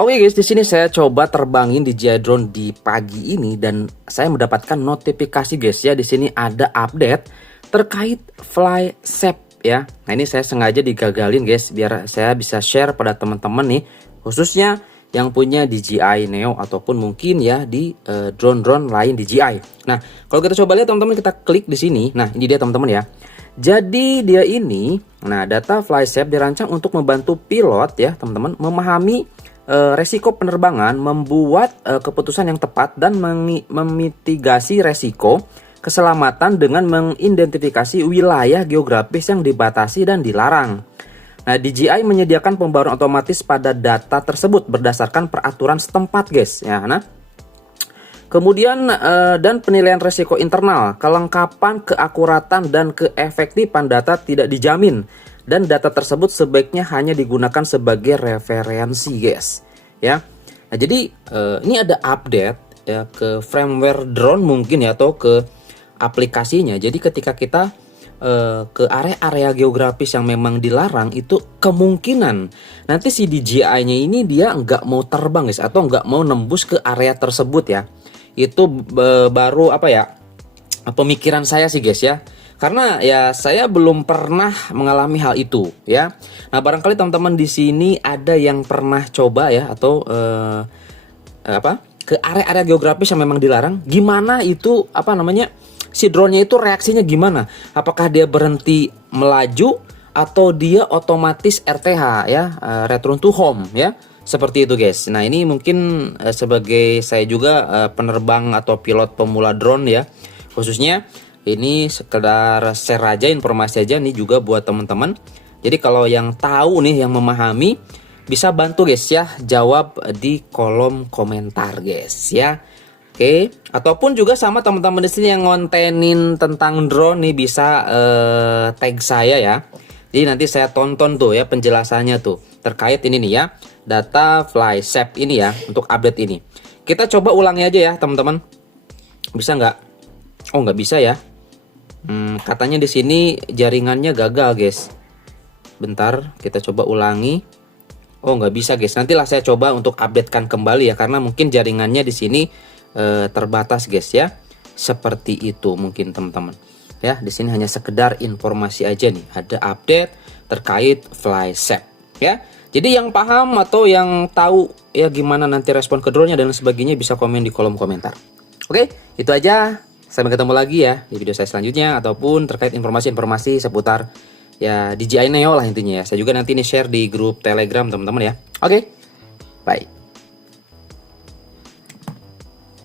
Oke guys, di sini saya coba terbangin DJI drone di pagi ini dan saya mendapatkan notifikasi guys ya. Di sini ada update terkait FlySafe ya. Nah, ini saya sengaja digagalin guys biar saya bisa share pada teman-teman nih, khususnya yang punya DJI Neo ataupun mungkin ya di drone-drone lain DJI. Nah, kalau kita coba lihat teman-teman, kita klik di sini. Nah, ini dia teman-teman ya. Jadi dia ini, nah, data FlySafe dirancang untuk membantu pilot ya teman-teman memahami resiko penerbangan, membuat keputusan yang tepat dan memitigasi resiko keselamatan dengan mengidentifikasi wilayah geografis yang dibatasi dan dilarang. Nah, DJI menyediakan pembaruan otomatis pada data tersebut berdasarkan peraturan setempat guys ya. Nah, kemudian dan penilaian resiko internal, kelengkapan, keakuratan dan keefektifan data tidak dijamin. Dan data tersebut sebaiknya hanya digunakan sebagai referensi guys ya. Nah, jadi ini ada update ya ke firmware drone mungkin ya, atau ke aplikasinya. Jadi ketika kita ke area-area geografis yang memang dilarang, itu kemungkinan nanti si DJI-nya ini dia nggak mau terbang guys, atau nggak mau nembus ke area tersebut ya. Itu baru apa ya, pemikiran saya sih guys ya. Karena ya saya belum pernah mengalami hal itu ya. Nah, barangkali teman-teman di sini ada yang pernah coba ya, atau ke area-area geografis yang memang dilarang. Gimana itu si drone-nya itu reaksinya gimana? Apakah dia berhenti melaju atau dia otomatis RTH ya, return to home ya. Seperti itu guys. Nah, ini mungkin sebagai saya juga penerbang atau pilot pemula drone ya, khususnya ini sekedar share aja, informasi aja nih juga buat teman-teman. Jadi kalau yang tahu nih, yang memahami, bisa bantu guys ya, jawab di kolom komentar guys ya. Oke, ataupun juga sama teman-teman di sini yang ngontenin tentang drone nih, bisa tag saya ya. Jadi nanti saya tonton tuh ya penjelasannya tuh terkait ini nih ya, data FlySafe ini ya, untuk update ini. Kita coba ulangi aja ya teman-teman. Bisa nggak? Oh, nggak bisa ya. Katanya di sini jaringannya gagal guys. Bentar, kita coba ulangi. Oh, nggak bisa guys. Nantilah saya coba untuk updatekan kembali ya, karena mungkin jaringannya di sini terbatas guys ya. Seperti itu mungkin teman-teman. Ya, di sini hanya sekedar informasi aja nih. Ada update terkait FlySafe ya. Jadi yang paham atau yang tahu ya gimana nanti respon ke drone-nya dan sebagainya, bisa komen di kolom komentar. Oke, itu aja. Sampai ketemu lagi ya di video saya selanjutnya, ataupun terkait informasi-informasi seputar ya DJI Neo lah intinya ya. Saya juga nanti ini share di grup Telegram teman-teman ya. Oke, bye.